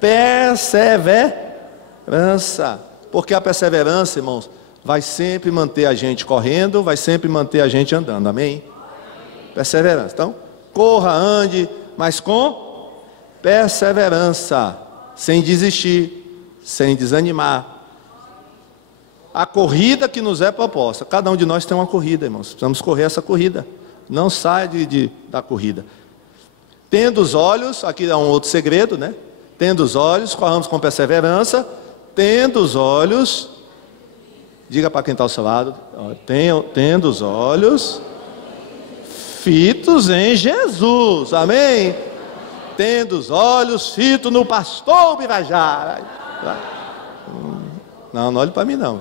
Perseverança. Porque a perseverança, irmãos, vai sempre manter a gente correndo, vai sempre manter a gente andando, amém? Perseverança. Então, corra, ande, mas com perseverança, sem desistir, sem desanimar. A corrida que nos é proposta. Cada um de nós tem uma corrida, irmãos. Precisamos correr essa corrida. Não saia da corrida. Tendo os olhos, aqui é um outro segredo, né? Tendo os olhos, corramos com perseverança. Tendo os olhos, diga para quem está ao seu lado, tendo os olhos fitos em Jesus, amém? Tendo os olhos fitos no pastor Birajara. Não olhe para mim não.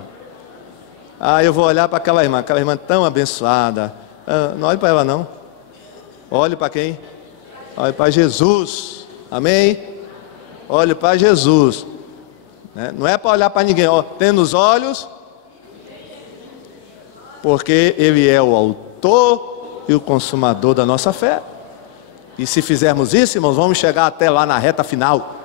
Eu vou olhar para aquela irmã tão abençoada. Não olhe para ela não. Olhe para quem? Olhe para Jesus, amém? Olhe para Jesus. Não é para olhar para ninguém, tendo os olhos, porque Ele é o autor e o consumador da nossa fé. E se fizermos isso, irmãos, vamos chegar até lá na reta final.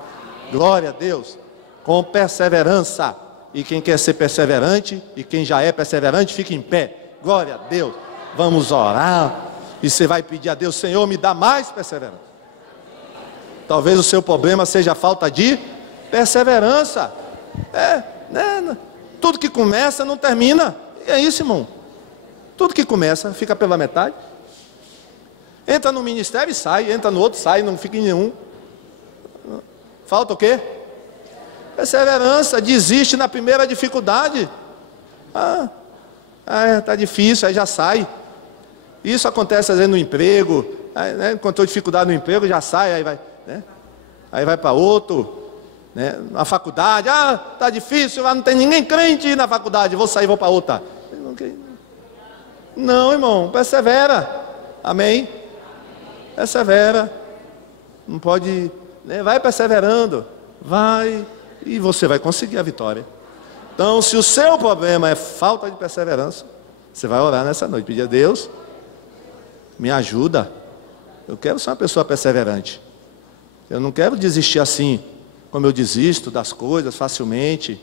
Glória a Deus, com perseverança. E quem quer ser perseverante, e quem já é perseverante, fica em pé. Glória a Deus. Vamos orar, e você vai pedir a Deus: Senhor, me dá mais perseverança. Talvez o seu problema seja a falta de perseverança. Tudo que começa não termina. É isso, irmão. Tudo que começa fica pela metade. Entra no ministério e sai, entra no outro, sai, não fica em nenhum. Falta o quê? Perseverança. Desiste na primeira dificuldade. Está difícil, aí já sai. Isso acontece às vezes no emprego, encontrou dificuldade no emprego, já sai, aí vai, né? Aí vai para outro, né? Na faculdade, está difícil, não tem ninguém crente na faculdade, vou sair, vou para outra. Não, irmão, persevera, amém? Persevera, não pode, né? Vai perseverando, vai, e você vai conseguir a vitória. Então, se o seu problema é falta de perseverança, você vai orar nessa noite, pedir a Deus: me ajuda, eu quero ser uma pessoa perseverante. Eu não quero desistir assim, como eu desisto das coisas facilmente.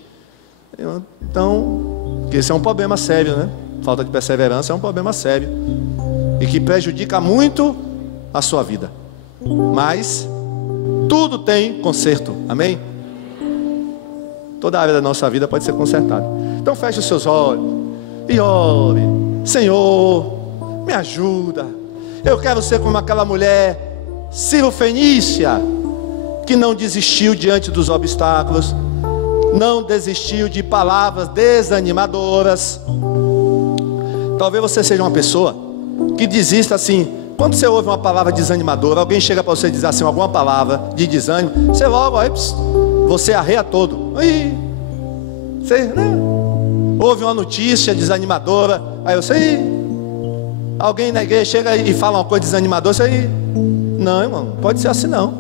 Então, porque esse é um problema sério, né? Falta de perseverança é um problema sério, e que prejudica muito a sua vida. Mas, tudo tem conserto, amém? Toda a área da nossa vida pode ser consertada. Então feche os seus olhos e ore: Senhor, me ajuda. Eu quero ser como aquela mulher Sirofenícia, que não desistiu diante dos obstáculos, não desistiu de palavras desanimadoras. Talvez você seja uma pessoa que desista assim. Quando você ouve uma palavra desanimadora, alguém chega para você e diz assim, alguma palavra de desânimo, você logo, aí, você arreia todo. Aí, você, né? Ouve uma notícia desanimadora, aí você, alguém na igreja chega e fala uma coisa desanimadora, você, não, irmão, não pode ser assim não.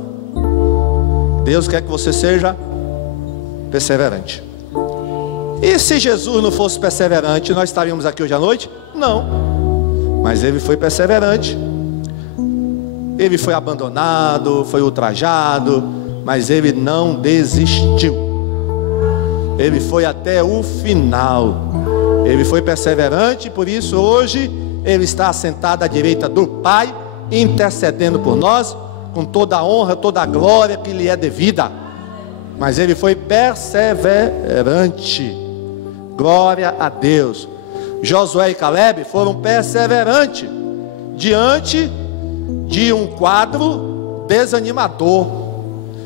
Deus quer que você seja perseverante. E se Jesus não fosse perseverante, nós estaríamos aqui hoje à noite? Não. Mas ele foi perseverante. Ele foi abandonado, foi ultrajado, mas ele não desistiu. Ele foi até o final. Ele foi perseverante, por isso hoje ele está sentado à direita do Pai, intercedendo por nós, com toda a honra, toda a glória que lhe é devida. Mas ele foi perseverante. Glória a Deus. Josué e Caleb foram perseverantes diante de um quadro desanimador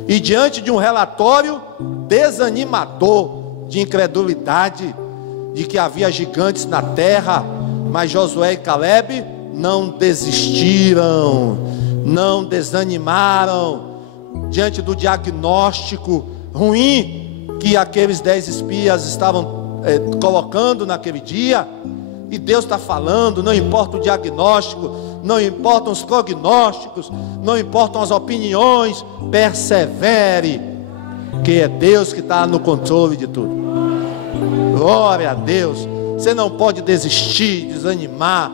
e diante de um relatório desanimador de incredulidade, de que havia gigantes na terra. Mas Josué e Caleb não desistiram, não desanimaram diante do diagnóstico ruim que aqueles 10 espias estavam colocando naquele dia. E Deus está falando, não importa o diagnóstico, não importam os prognósticos, não importam as opiniões, persevere, que é Deus que está no controle de tudo. Glória a Deus. Você não pode desistir, desanimar,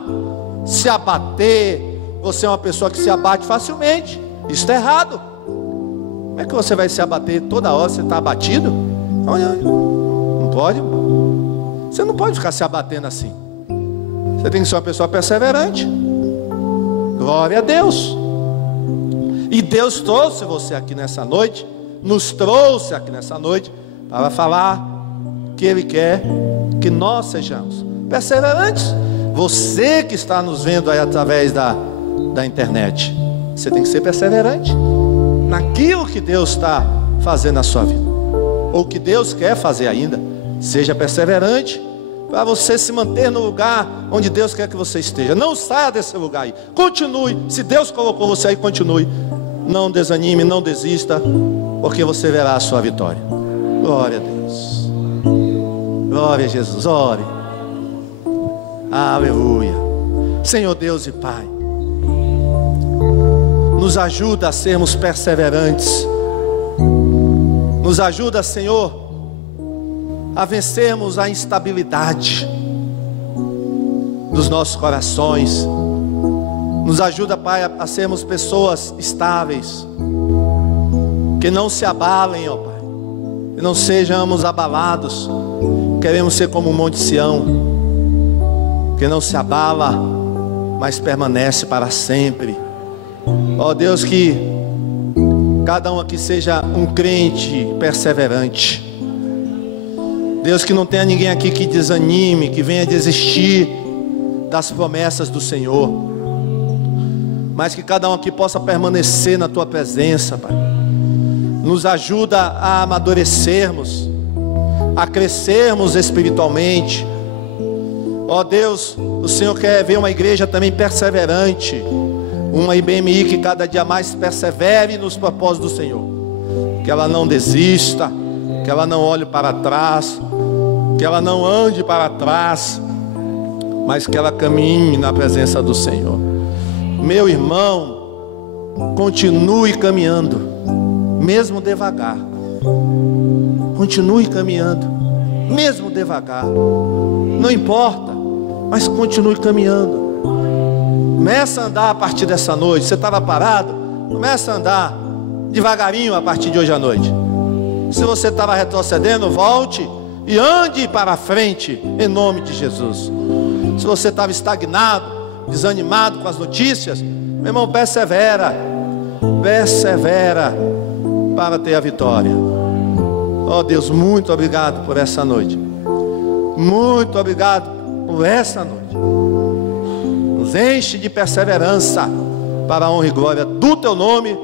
se abater. Você é uma pessoa que se abate facilmente, isso está errado. Como é que você vai se abater toda hora? Você está abatido? Não pode. Você não pode ficar se abatendo assim. Você tem que ser uma pessoa perseverante. Glória a Deus. E Deus trouxe você aqui nessa noite, nos trouxe aqui nessa noite, para falar que Ele quer que nós sejamos perseverantes. Você que está nos vendo aí através da internet, você tem que ser perseverante naquilo que Deus está fazendo na sua vida, ou que Deus quer fazer ainda. Seja perseverante, para você se manter no lugar onde Deus quer que você esteja. Não saia desse lugar aí, continue. Se Deus colocou você aí, continue. Não desanime, não desista, porque você verá a sua vitória. Glória a Deus. Glória a Jesus. Ore. Aleluia. Senhor Deus e Pai, nos ajuda a sermos perseverantes. Nos ajuda, Senhor, a vencermos a instabilidade dos nossos corações. Nos ajuda, Pai, a sermos pessoas estáveis, que não se abalem, ó Pai, que não sejamos abalados. Queremos ser como o Monte Sião, que não se abala, mas permanece para sempre. Ó Deus, que cada um aqui seja um crente perseverante. Deus, que não tenha ninguém aqui que desanime, que venha desistir das promessas do Senhor, mas que cada um aqui possa permanecer na Tua presença, Pai. Nos ajuda a amadurecermos, a crescermos espiritualmente. Ó Deus, o Senhor quer ver uma igreja também perseverante, uma IBMI que cada dia mais persevere nos propósitos do Senhor, que ela não desista, que ela não olhe para trás, que ela não ande para trás, mas que ela caminhe na presença do Senhor. Meu irmão, continue caminhando, mesmo devagar. Continue caminhando, mesmo devagar. Não importa, mas continue caminhando. Começa a andar a partir dessa noite. Você estava parado? Começa a andar devagarinho a partir de hoje à noite. Se você estava retrocedendo, volte e ande para frente, em nome de Jesus. Se você estava estagnado, desanimado com as notícias, meu irmão, persevera, persevera para ter a vitória. Ó Deus, muito obrigado por essa noite. Muito obrigado por essa noite. Nos enche de perseverança para a honra e glória do Teu nome.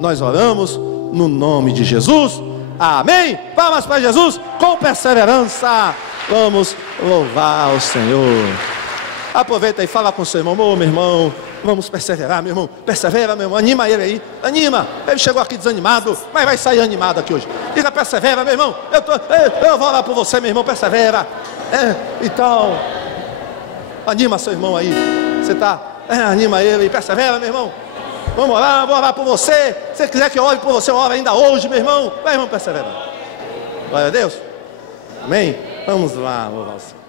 Nós oramos no nome de Jesus. Amém? Palmas para Jesus com perseverança. Vamos louvar o Senhor. Aproveita e fala com o seu irmão. Ô, meu irmão, vamos perseverar, meu irmão. Persevera, meu irmão. Anima ele aí. Anima. Ele chegou aqui desanimado, mas vai sair animado aqui hoje. Diga, persevera, meu irmão. Eu vou orar por você, meu irmão. Persevera. Então, anima seu irmão aí. Você está? Anima ele. Persevera, meu irmão. Vamos orar, vou orar por você. Se você quiser que eu ore por você, eu oro ainda hoje, meu irmão. Vai, irmão, persevera. Glória a Deus. Amém? Vamos lá, louvar o Senhor.